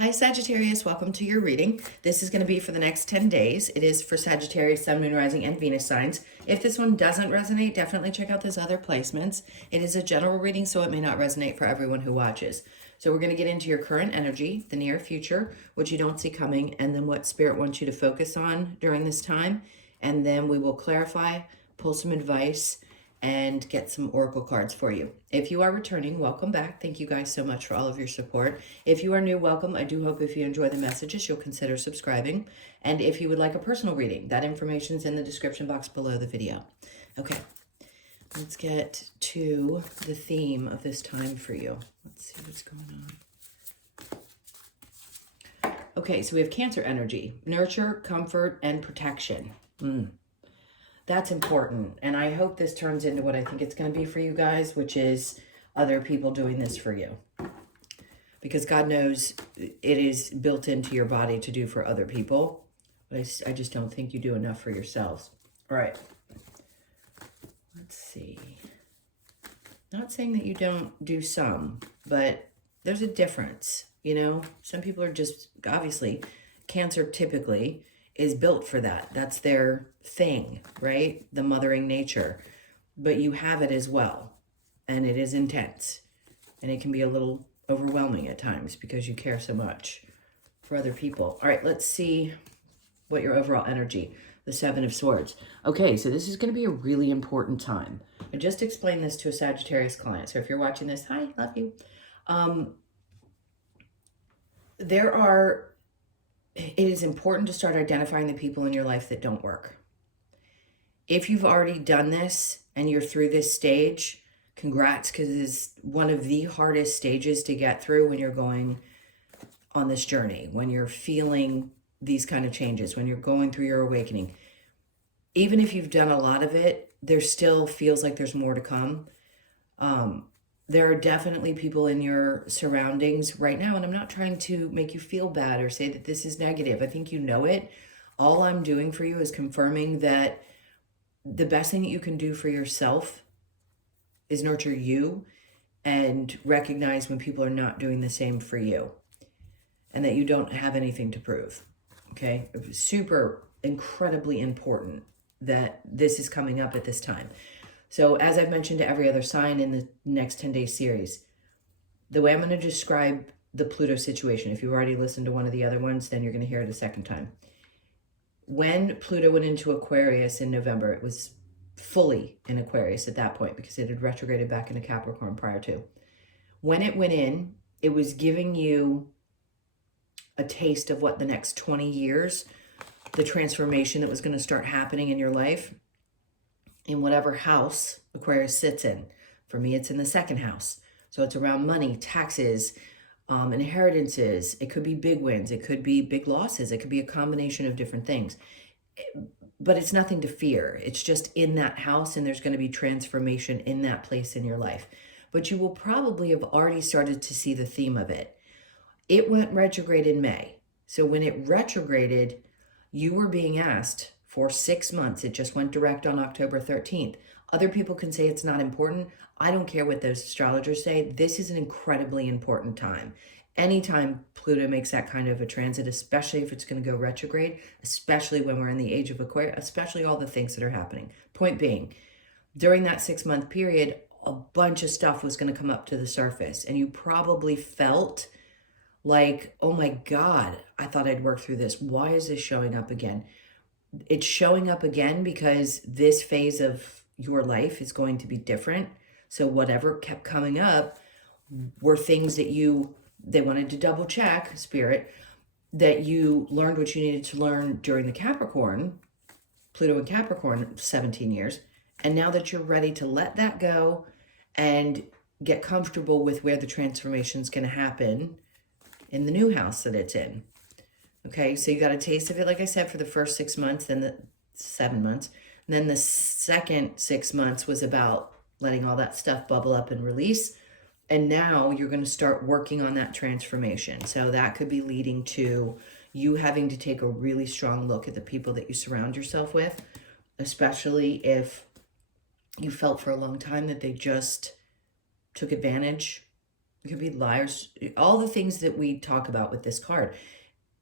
Hi Sagittarius, welcome to your reading. This is going to be for the next 10 days. It is for Sagittarius, Sun, Moon, Rising, and Venus signs. If this one doesn't resonate, definitely check out those other placements. It is a general reading, so it may not resonate for everyone who watches. So we're going to get into your current energy, the near future, what you don't see coming, and then what Spirit wants you to focus on during this time. And then we will clarify, pull some advice, and get some oracle cards for you. If you are returning, welcome back. Thank you guys so much for all of your support. If you are new, welcome. I do hope if you enjoy the messages, you'll consider subscribing. And if you would like a personal reading, that information is in the description box below the video. Okay, let's get to the theme of this time for you. Let's see what's going on. Okay, so we have Cancer energy, nurture, comfort, and protection. That's important. And I hope this turns into what I think it's going to be for you guys, which is other people doing this for you. Because God knows it is built into your body to do for other people. But I just don't think you do enough for yourselves. All right. Let's see. Not saying that you don't do some, but there's a difference. You know, some people are just, obviously, Cancer typically is built for that. That's their thing, right? The mothering nature. But you have it as well. And it is intense. And it can be a little overwhelming at times because you care so much for other people. All right, let's see what your overall energy, the Seven of Swords. Okay, so this is going to be a really important time. I just explained this to a Sagittarius client. So if you're watching this, hi, love you. It is important to start identifying the people in your life that don't work. If you've already done this and you're through this stage, congrats, because it's one of the hardest stages to get through when you're going on this journey, when you're feeling these kind of changes, when you're going through your awakening. Even if you've done a lot of it, there still feels like there's more to come. There are definitely people in your surroundings right now, and I'm not trying to make you feel bad or say that this is negative. I think you know it. All I'm doing for you is confirming that the best thing that you can do for yourself is nurture you and recognize when people are not doing the same for you and that you don't have anything to prove, okay? Super incredibly important that this is coming up at this time. So as I've mentioned to every other sign in the next 10-day series, the way I'm going to describe the Pluto situation, if you've already listened to one of the other ones, then you're going to hear it a second time. When Pluto went into Aquarius in November, it was fully in Aquarius at that point because it had retrograded back into Capricorn prior to. When it went in, it was giving you a taste of what the next 20 years, the transformation that was going to start happening in your life, in whatever house Aquarius sits in. For me, it's in the second house. So it's around money, taxes, inheritances. It could be big wins. It could be big losses. It could be a combination of different things. But it's nothing to fear. It's just in that house, and there's going to be transformation in that place in your life. But you will probably have already started to see the theme of it. It went retrograde in May. So when it retrograded, you were being asked for 6 months. It just went direct on October 13th. Other people can say it's not important. I don't care what those astrologers say. This is an incredibly important time. Anytime Pluto makes that kind of a transit, especially if it's going to go retrograde, especially when we're in the age of Aquarius, especially all the things that are happening. Point being, during that 6-month period, a bunch of stuff was going to come up to the surface. And you probably felt like, oh my God, I thought I'd work through this. Why is this showing up again? It's showing up again because this phase of your life is going to be different. So whatever kept coming up were things that they wanted to double check, Spirit, that you learned what you needed to learn during the Capricorn, Pluto and Capricorn, 17 years. And now that you're ready to let that go and get comfortable with where the transformation is going to happen in the new house that it's in. Okay, so you got a taste of it, like I said, for the first 6 months, then the 7 months. And then the second 6 months was about letting all that stuff bubble up and release. And now you're going to start working on that transformation. So that could be leading to you having to take a really strong look at the people that you surround yourself with, especially if you felt for a long time that they just took advantage It could be liars, all the things that we talk about with this card.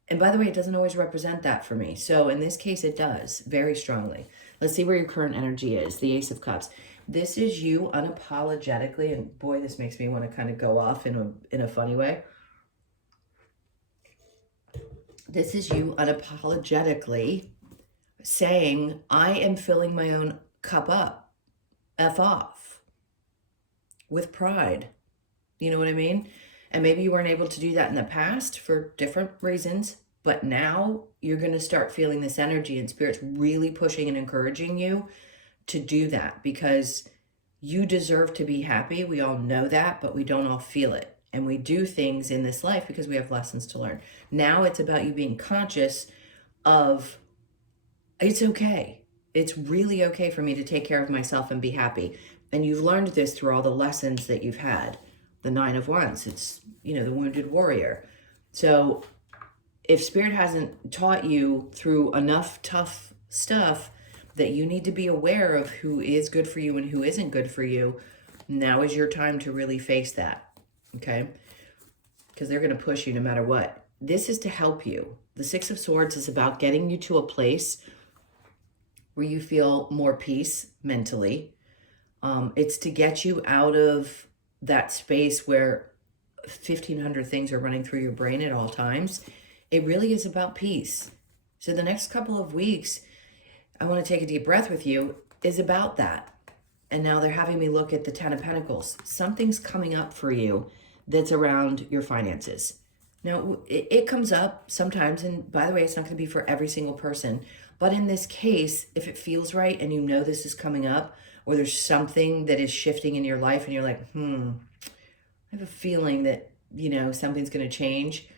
And by the way, it doesn't always represent that for me. So in this case, it does very strongly. Let's see where your current energy is. The Ace of Cups. This is you unapologetically, and boy, this makes me want to kind of go off in a funny way. This is you unapologetically saying, I am filling my own cup up, F off, with pride. You know what I mean? And maybe you weren't able to do that in the past for different reasons, but now you're going to start feeling this energy, and Spirit's really pushing and encouraging you to do that, because you deserve to be happy. We all know that, but we don't all feel it. And we do things in this life because we have lessons to learn. Now it's about you being conscious of, it's okay. It's really okay for me to take care of myself and be happy. And you've learned this through all the lessons that you've had. The Nine of Wands, it's, the wounded warrior. So if Spirit hasn't taught you through enough tough stuff that you need to be aware of who is good for you and who isn't good for you, now is your time to really face that, okay? Because they're going to push you no matter what. This is to help you. The Six of Swords is about getting you to a place where you feel more peace mentally. It's to get you out of that space where 1,500 things are running through your brain at all times. It really is about peace. So the next couple of weeks, I want to take a deep breath with you, is about that. And now they're having me look at the Ten of Pentacles. Something's coming up for you that's around your finances. Now, it comes up sometimes, and by the way, it's not going to be for every single person. But in this case, if it feels right and you know this is coming up, or there's something that is shifting in your life and you're like, I have a feeling that, something's going to change,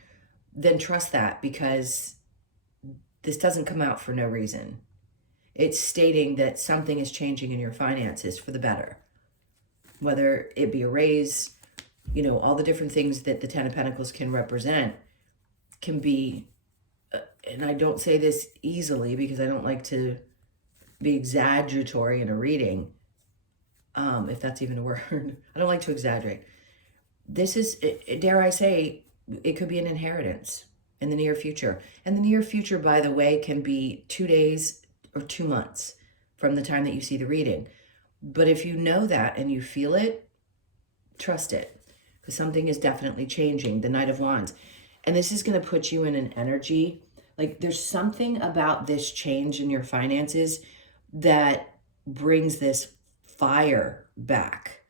then trust that, because this doesn't come out for no reason. It's stating that something is changing in your finances for the better. Whether it be a raise, all the different things that the Ten of Pentacles can represent can be, and I don't say this easily because I don't like to be exaggeratory in a reading, if that's even a word. I don't like to exaggerate. This is, dare I say, it could be an inheritance in the near future. And the near future, by the way, can be 2 days or 2 months from the time that you see the reading. But if you know that and you feel it, trust it, because something is definitely changing. The Knight of Wands. And this is going to put you in an energy, like there's something about this change in your finances that brings this fire back.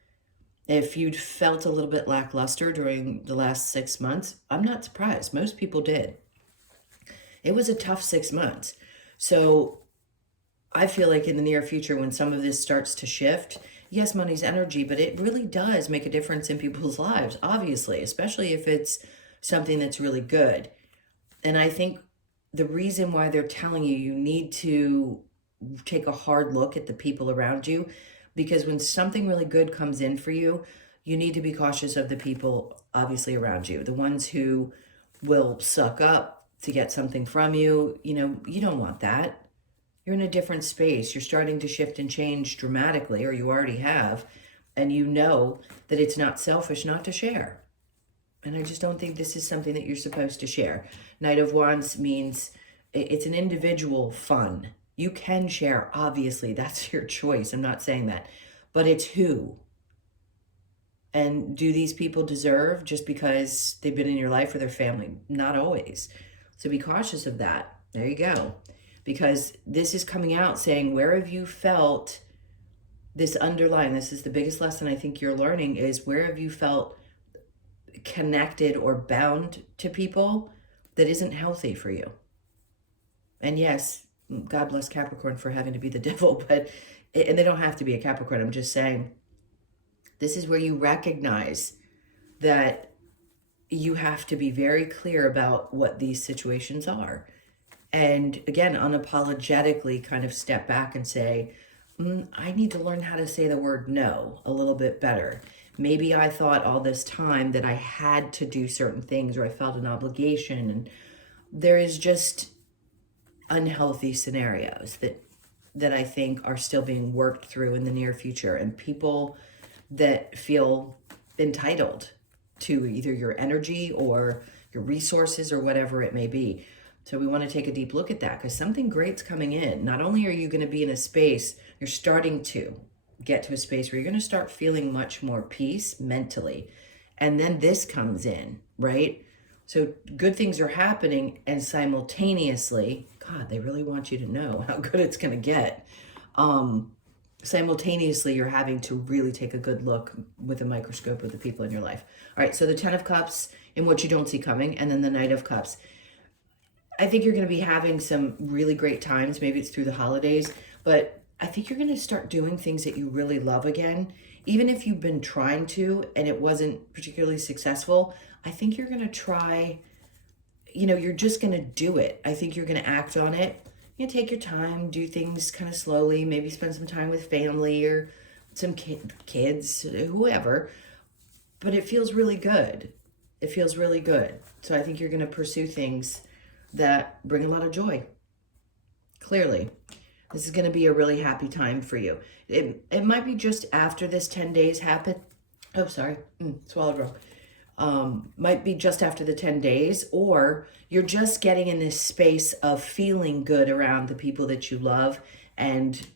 If you'd felt a little bit lackluster during the last 6 months, I'm not surprised. Most people did. It was a tough 6 months. So I feel like in the near future, when some of this starts to shift, yes, money's energy, but it really does make a difference in people's lives, obviously, especially if it's something that's really good. And I think the reason why they're telling you you need to take a hard look at the people around you, because when something really good comes in for you, you need to be cautious of the people obviously around you, the ones who will suck up to get something from you. You don't want that. You're in a different space. You're starting to shift and change dramatically, or you already have, and you know that it's not selfish not to share. And I just don't think this is something that you're supposed to share. Knight of Wands means it's an individual fun. You can share, obviously, that's your choice. I'm not saying that, but it's who. And do these people deserve just because they've been in your life or their family? Not always. So be cautious of that. There you go. Because this is coming out saying, where have you felt this underlying, this is the biggest lesson I think you're learning, is where have you felt connected or bound to people that isn't healthy for you? And yes, God bless Capricorn for having to be the devil, and they don't have to be a Capricorn. I'm just saying, this is where you recognize that you have to be very clear about what these situations are. And again, unapologetically kind of step back and say, I need to learn how to say the word no a little bit better. Maybe I thought all this time that I had to do certain things, or I felt an obligation. And there is just unhealthy scenarios that I think are still being worked through in the near future. And people that feel entitled to either your energy or your resources or whatever it may be. So we want to take a deep look at that because something great's coming in. Not only are you going to be in a space, you're starting to get to a space where you're going to start feeling much more peace mentally. And then this comes in, right? So good things are happening, and simultaneously, God, they really want you to know how good it's going to get. Simultaneously, you're having to really take a good look with a microscope of the people in your life. All right, so the 10 of Cups in what you don't see coming, and then the Knight of Cups. I think you're going to be having some really great times. Maybe it's through the holidays, but I think you're going to start doing things that you really love again. Even if you've been trying to and it wasn't particularly successful, I think you're going to try, you're just going to do it. I think you're going to act on it. You know, take your time, do things kind of slowly, maybe spend some time with family or some kids, whoever. But it feels really good. It feels really good. So I think you're going to pursue things that bring a lot of joy. Clearly, this is going to be a really happy time for you. It might be just after this 10 days happen. Oh, sorry. Swallowed wrong. Might be just after the 10 days, or you're just getting in this space of feeling good around the people that you love and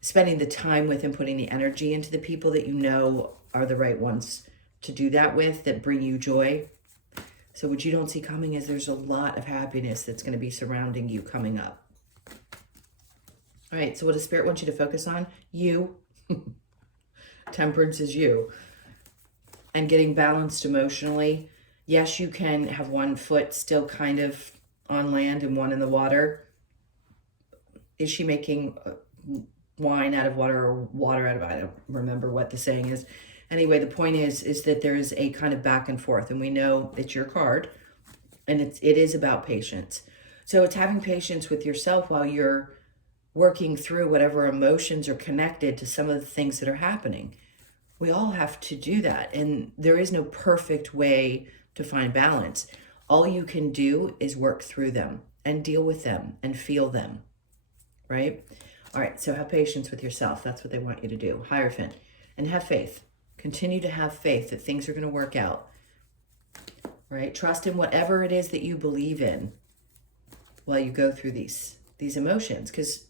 spending the time with and putting the energy into the people that you know are the right ones to do that with, that bring you joy. So what you don't see coming is there's a lot of happiness that's going to be surrounding you coming up. All right, so what does Spirit want you to focus on? You. Temperance is you. And getting balanced emotionally. Yes, you can have one foot still kind of on land and one in the water. Is she making wine out of water or water out of, I don't remember what the saying is. Anyway, the point is that there is a kind of back and forth, and we know it's your card, and it is about patience. So it's having patience with yourself while you're working through whatever emotions are connected to some of the things that are happening. We all have to do that, and there is no perfect way to find balance. All you can do is work through them and deal with them and feel them, right? All right, so have patience with yourself. That's what they want you to do. Hierophant. And have faith. Continue to have faith that things are going to work out, right? Trust in whatever it is that you believe in while you go through these emotions. Because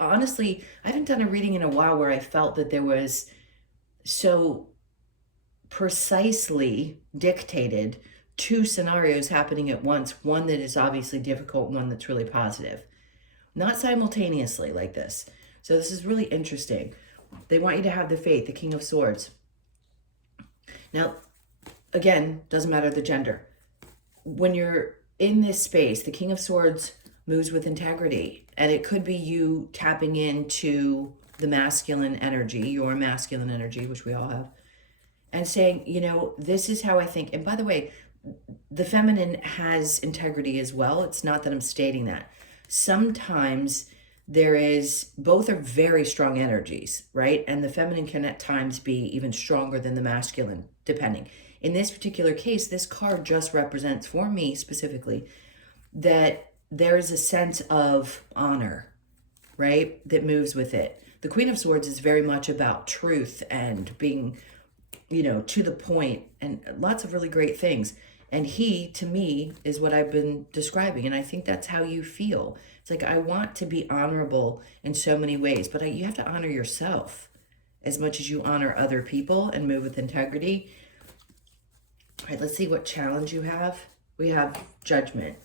honestly, I haven't done a reading in a while where I felt that there was so precisely dictated two scenarios happening at once. One that is obviously difficult, one that's really positive. Not simultaneously like this. So this is really interesting. They want you to have the faith, the King of Swords. Now, again, doesn't matter the gender. When you're in this space, the King of Swords moves with integrity. And it could be you tapping into the masculine energy, your masculine energy, which we all have, and saying, this is how I think. And by the way, the feminine has integrity as well. It's not that I'm stating that. Sometimes both are very strong energies, right? And the feminine can at times be even stronger than the masculine, depending. In this particular case, this card just represents, for me specifically, that there is a sense of honor, right? That moves with it. The Queen of Swords is very much about truth and being, to the point, and lots of really great things. And he, to me, is what I've been describing. And I think that's how you feel. It's like, I want to be honorable in so many ways, but you have to honor yourself as much as you honor other people and move with integrity. All right, let's see what challenge you have. We have Judgment.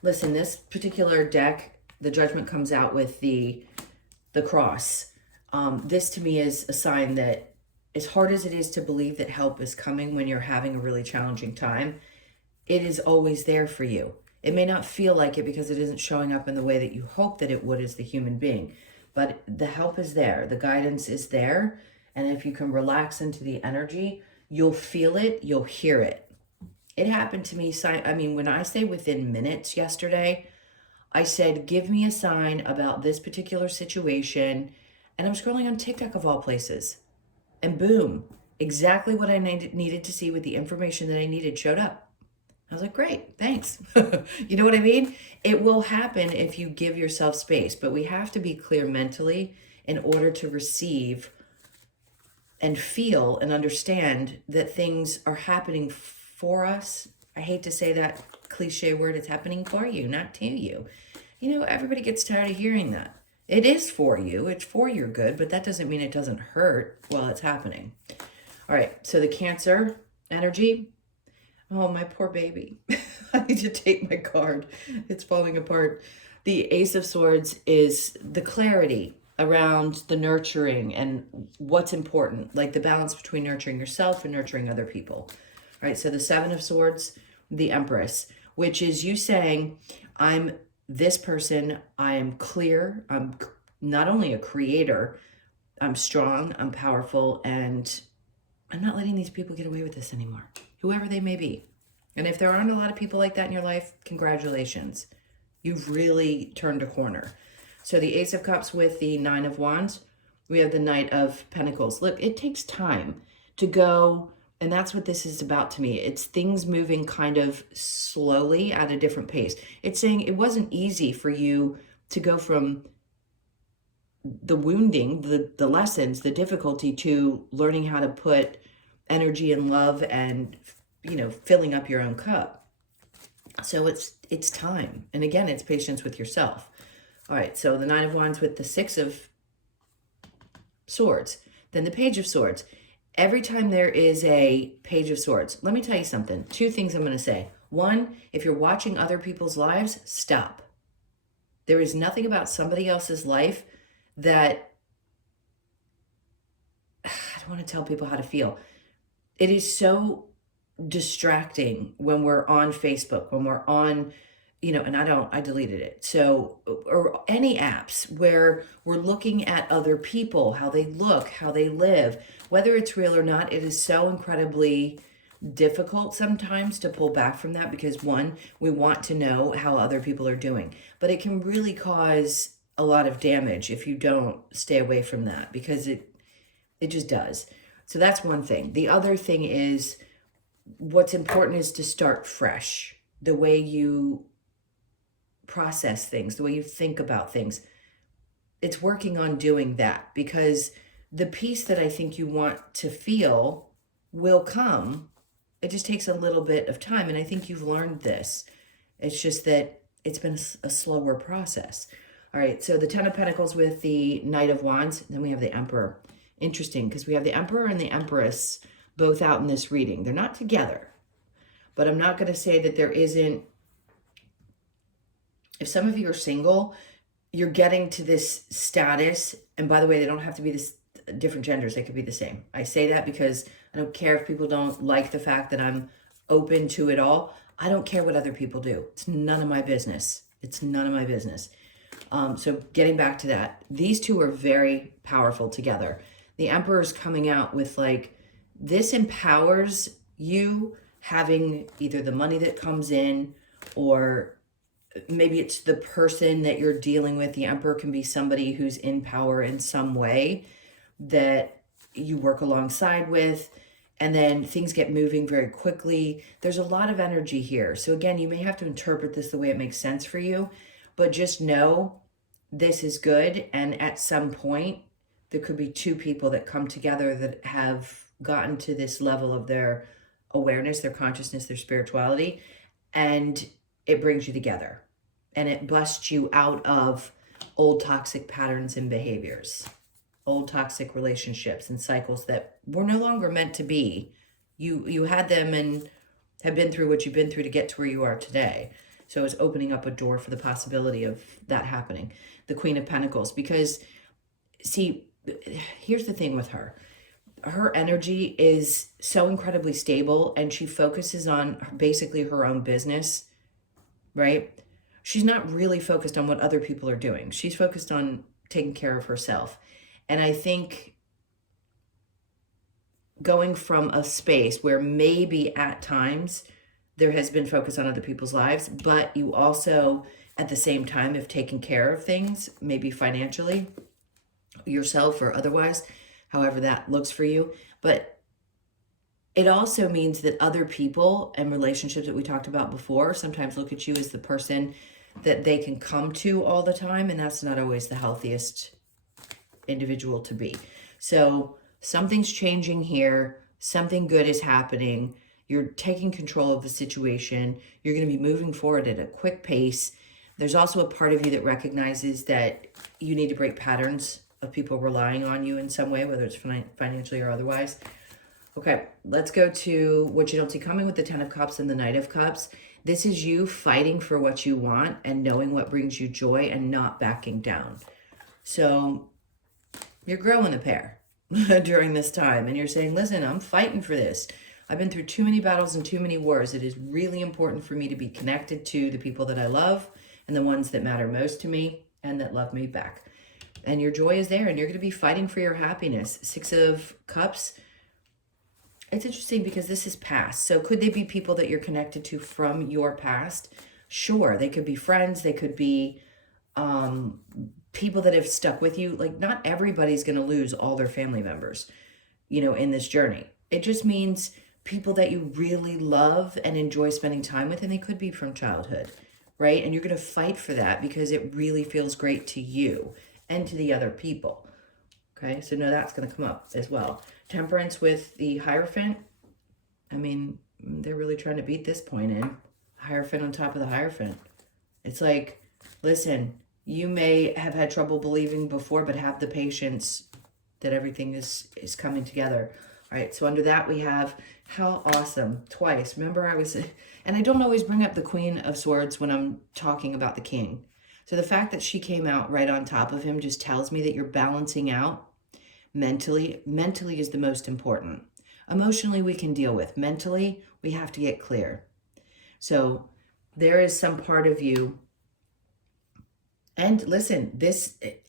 Listen, this particular deck, the Judgment comes out with the cross. This to me is a sign that as hard as it is to believe that help is coming when you're having a really challenging time, it is always there for you. It may not feel like it because it isn't showing up in the way that you hope that it would as the human being, but the help is there. The guidance is there. And if you can relax into the energy, you'll feel it, you'll hear it. It happened to me, when I say within minutes yesterday, I said, give me a sign about this particular situation. And I'm scrolling on TikTok of all places. And boom, exactly what I needed to see with the information that I needed showed up. I was like, great, thanks. You know what I mean? It will happen if you give yourself space, but we have to be clear mentally in order to receive and feel and understand that things are happening for us. I hate to say that cliche word, it's happening for you, not to you. You know, everybody gets tired of hearing that. It is for you, it's for your good, but that doesn't mean it doesn't hurt while it's happening. All right, so the Cancer energy. Oh, my poor baby. I need to take my card. It's falling apart. The Ace of Swords is the clarity around the nurturing and what's important, like the balance between nurturing yourself and nurturing other people. All right, so the Seven of Swords, the Empress, which is you saying, I'm this person, I am clear, I'm not only a creator, I'm strong, I'm powerful, and I'm not letting these people get away with this anymore, whoever they may be. And if there aren't a lot of people like that in your life, congratulations. You've really turned a corner. So the Ace of Cups with the Nine of Wands, we have the Knight of Pentacles. Look, it takes time to go, and that's what this is about to me. It's things moving kind of slowly at a different pace. It's saying it wasn't easy for you to go from the wounding, the lessons, the difficulty, to learning how to put energy and love and, you know, filling up your own cup. So it's time. And again, it's patience with yourself. All right, so the Nine of Wands with the Six of Swords, then the Page of Swords. Every time there is a Page of Swords, let me tell you something. Two things I'm going to say. One, if you're watching other people's lives, stop. There is nothing about somebody else's life that, I don't want to tell people how to feel. It is so distracting when we're on Facebook, when we're on, you know, and I deleted it. So, or any apps where we're looking at other people, how they look, how they live, whether it's real or not, it is so incredibly difficult sometimes to pull back from that because one, we want to know how other people are doing, but it can really cause a lot of damage if you don't stay away from that, because it just does. So that's one thing. The other thing is, what's important is to start fresh. The way you process things, the way you think about things, it's working on doing that, because the peace that I think you want to feel will come. It just takes a little bit of time, and I think you've learned this. It's just that it's been a slower process. All right, so the Ten of Pentacles with the Knight of Wands, then we have the Emperor. Interesting, because we have the Emperor and the Empress both out in this reading. They're not together, but I'm not going to say that there isn't. If some of you are single, you're getting to this status, and by the way, they don't have to be this different genders. They could be the same. I say that because I don't care if people don't like the fact that I'm open to it all. I don't care what other people do. It's none of my business. It's none of my business. So getting back to that, these two are very powerful together. The Emperor's coming out with like, this empowers you, having either the money that comes in, or maybe it's the person that you're dealing with. The Emperor can be somebody who's in power in some way that you work alongside with, and then things get moving very quickly. There's a lot of energy here. So again, you may have to interpret this the way it makes sense for you, but just know this is good. And at some point, there could be two people that come together that have gotten to this level of their awareness, their consciousness, their spirituality, and it brings you together. And it busts you out of old toxic patterns and behaviors, old toxic relationships and cycles that were no longer meant to be. You had them and have been through what you've been through to get to where you are today. So it's opening up a door for the possibility of that happening. The Queen of Pentacles, because see, here's the thing with her. Her energy is so incredibly stable, and she focuses on basically her own business, right? She's not really focused on what other people are doing. She's focused on taking care of herself. And I think going from a space where maybe at times there has been focus on other people's lives, but you also at the same time have taken care of things, maybe financially, yourself or otherwise, however that looks for you. But it also means that other people and relationships that we talked about before sometimes look at you as the person that they can come to all the time, and that's not always the healthiest individual to be. So Something's changing here. Something good is happening. You're taking control of the situation. You're going to be moving forward at a quick pace. There's also a part of you that recognizes that you need to break patterns of people relying on you in some way, whether it's financially or otherwise. Okay, let's go to what you don't see coming with the Ten of Cups and the Knight of Cups. This is you fighting for what you want and knowing what brings you joy and not backing down. So you're growing a pair during this time, and you're saying, listen, I'm fighting for this. I've been through too many battles and too many wars. It is really important for me to be connected to the people that I love and the ones that matter most to me and that love me back. And your joy is there, and you're going to be fighting for your happiness. Six of Cups. It's interesting because this is past. So could they be people that you're connected to from your past? Sure. They could be friends. They could be people that have stuck with you. Like, not everybody's going to lose all their family members, in this journey. It just means people that you really love and enjoy spending time with, and they could be from childhood, right? And you're going to fight for that because it really feels great to you and to the other people. Okay, so no, that's going to come up as well. Temperance with the Hierophant. I mean, they're really trying to beat this point in. Hierophant on top of the Hierophant. It's like, listen, you may have had trouble believing before, but have the patience that everything is coming together. All right, so under that we have, how awesome, twice. Remember and I don't always bring up the Queen of Swords when I'm talking about the King. So the fact that she came out right on top of him just tells me that you're balancing out mentally. Mentally is the most important. Emotionally, we can deal with. Mentally, we have to get clear. So there is some part of you. And listen,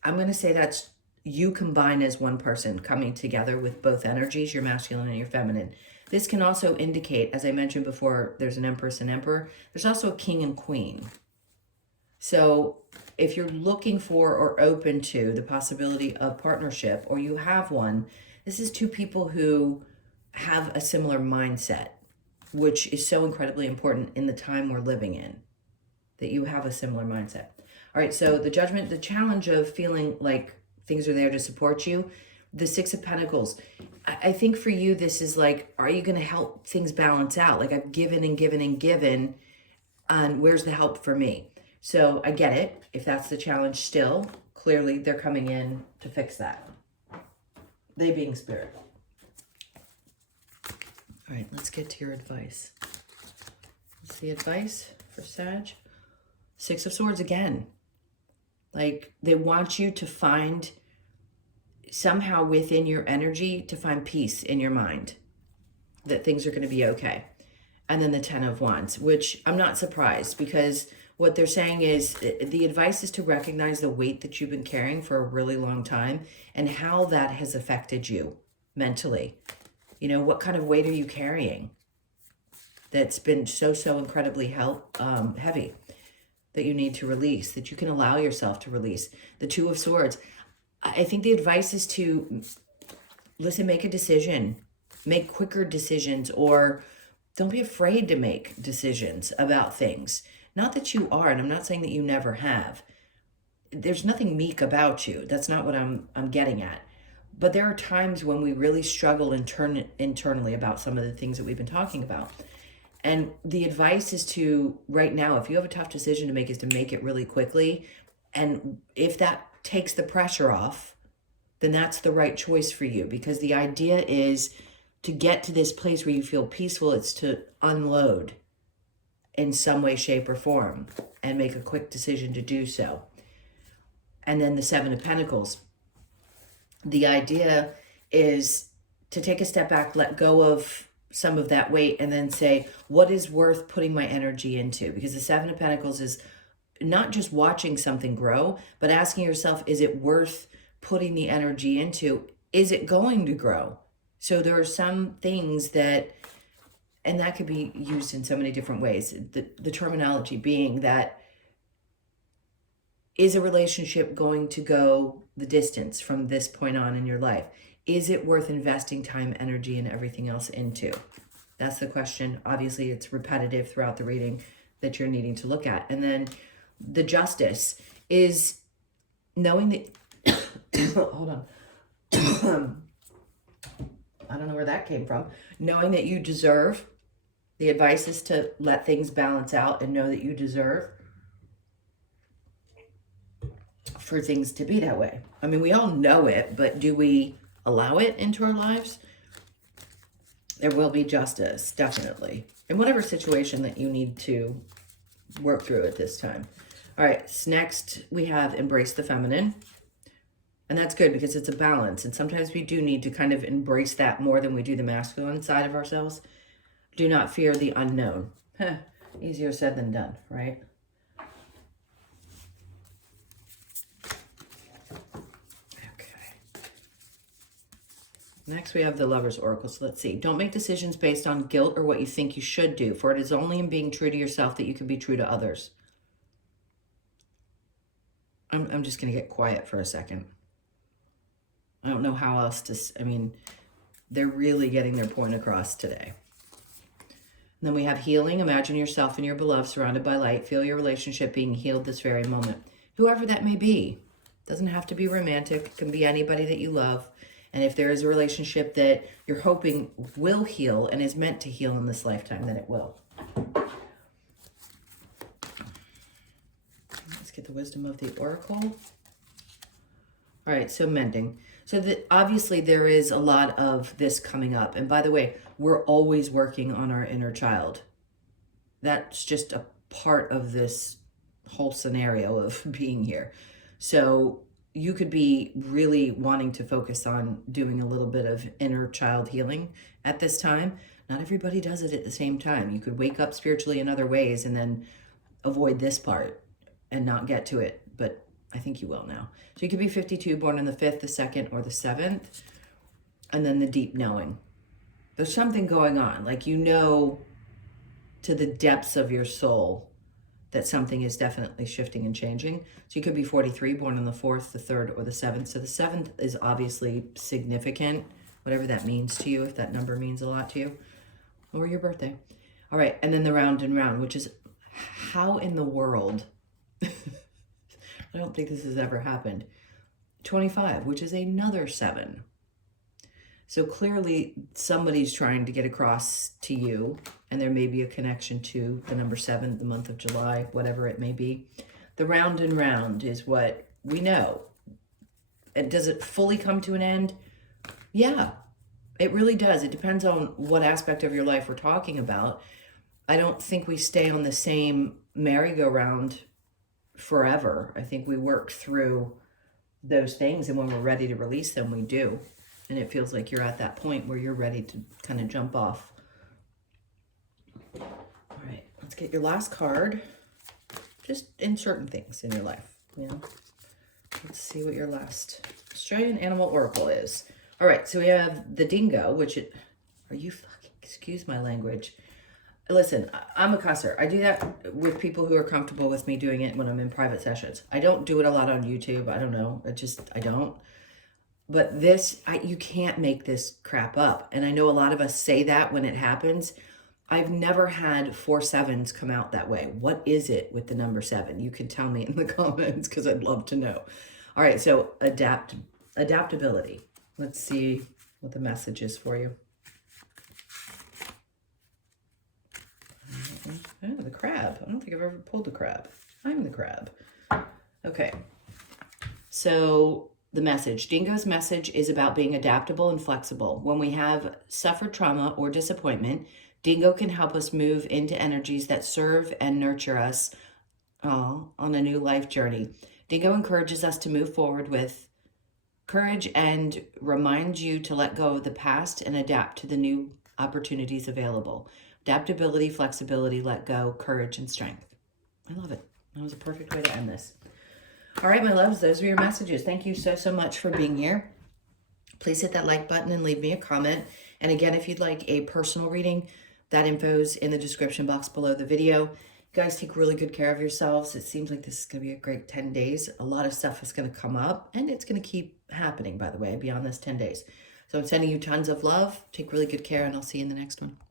I'm going to say that's you combined as one person coming together with both energies, your masculine and your feminine. This can also indicate, as I mentioned before, there's an Empress and Emperor. There's also a King and Queen. So if you're looking for or open to the possibility of partnership, or you have one, this is two people who have a similar mindset, which is so incredibly important in the time we're living in, that you have a similar mindset. All right, so the Judgment, the challenge of feeling like things are there to support you, the Six of Pentacles. I think for you, this is like, are you going to help things balance out? Like, I've given and given and given, and where's the help for me? So I get it. If that's the challenge still, clearly they're coming in to fix that. They being Spirit. All right, let's get to your advice. What's the advice for Sag? Six of Swords again. Like, they want you to find somehow within your energy to find peace in your mind, that things are going to be okay. And then the Ten of Wands, which I'm not surprised, because what they're saying is the advice is to recognize the weight that you've been carrying for a really long time and how that has affected you mentally. What kind of weight are you carrying that's been so incredibly heavy that you need to release, that you can allow yourself to release? The Two of Swords. I think the advice is to, listen, make a decision, make quicker decisions, or don't be afraid to make decisions about things. Not that you are, and I'm not saying that you never have. There's nothing meek about you. That's not what I'm getting at. But there are times when we really struggle internally about some of the things that we've been talking about. And the advice is to, right now, if you have a tough decision to make, is to make it really quickly. And if that takes the pressure off, then that's the right choice for you. Because the idea is to get to this place where you feel peaceful. It's to unload in some way, shape, or form and make a quick decision to do so. And then the Seven of Pentacles. The idea is to take a step back, let go of some of that weight, and then say, what is worth putting my energy into? Because the Seven of Pentacles is not just watching something grow, but asking yourself, is it worth putting the energy into? Is it going to grow? So there are some things that, and that could be used in so many different ways. The terminology being that, is a relationship going to go the distance from this point on in your life? Is it worth investing time, energy, and everything else into? That's the question. Obviously, it's repetitive throughout the reading that you're needing to look at. And then the Justice is knowing that, hold on. I don't know where that came from. Knowing that you deserve. The advice is to let things balance out and know that you deserve for things to be that way. I mean, we all know it, but do we allow it into our lives? There will be justice, definitely, in whatever situation that you need to work through at this time. All right, so next we have embrace the feminine. And that's good because it's a balance. And sometimes we do need to kind of embrace that more than we do the masculine side of ourselves. Do not fear the unknown. Easier said than done, right? Okay. Next we have the Lover's Oracle. So let's see. Don't make decisions based on guilt or what you think you should do, for it is only in being true to yourself that you can be true to others. I'm just going to get quiet for a second. I don't know how else to, I mean, they're really getting their point across today. And then we have healing. Imagine yourself and your beloved surrounded by light. Feel your relationship being healed this very moment. Whoever that may be. Doesn't have to be romantic. It can be anybody that you love. And if there is a relationship that you're hoping will heal and is meant to heal in this lifetime, then it will. Let's get the wisdom of the Oracle. All right, so mending. So obviously there is a lot of this coming up. And by the way, we're always working on our inner child. That's just a part of this whole scenario of being here. So you could be really wanting to focus on doing a little bit of inner child healing at this time. Not everybody does it at the same time. You could wake up spiritually in other ways and then avoid this part and not get to it. But I think you will now. So you could be 52, born on the 5th, the 2nd, or the 7th. And then the deep knowing. There's something going on. Like you know to the depths of your soul that something is definitely shifting and changing. So you could be 43, born on the 4th, the 3rd, or the 7th. So the 7th is obviously significant, whatever that means to you, if that number means a lot to you, or your birthday. All right, and then the round and round, which is how in the world, I don't think this has ever happened. 25, which is another 7. So clearly somebody's trying to get across to you, and there may be a connection to the number 7, the month of July, whatever it may be. The round and round is what we know. And does it fully come to an end? Yeah, it really does. It depends on what aspect of your life we're talking about. I don't think we stay on the same merry-go-round forever. I think we work through those things, and when we're ready to release them, we do. And it feels like you're at that point where you're ready to kind of jump off. All right, let's get your last card. Just in certain things in your life, you know. Let's see what your last Australian Animal Oracle is. All right, so we have the dingo, which are you fucking, excuse my language. Listen, I'm a cusser. I do that with people who are comfortable with me doing it when I'm in private sessions. I don't do it a lot on YouTube. I don't know. I don't. But this, you can't make this crap up. And I know a lot of us say that when it happens. I've never had 4 7s come out that way. What is it with the number 7? You can tell me in the comments because I'd love to know. All right, so adaptability. Let's see what the message is for you. Oh, the crab. I don't think I've ever pulled the crab. I'm the crab. Okay. So the message. Dingo's message is about being adaptable and flexible. When we have suffered trauma or disappointment, Dingo can help us move into energies that serve and nurture us on a new life journey. Dingo encourages us to move forward with courage and reminds you to let go of the past and adapt to the new opportunities available. Adaptability, flexibility, let go, courage, and strength. I love it. That was a perfect way to end this. All right, my loves, those are your messages. Thank you so, so much for being here. Please hit that like button and leave me a comment. And again, if you'd like a personal reading, that info's in the description box below the video. You guys take really good care of yourselves. It seems like this is going to be a great 10 days. A lot of stuff is going to come up, and it's going to keep happening, by the way, beyond this 10 days. So I'm sending you tons of love. Take really good care, and I'll see you in the next one.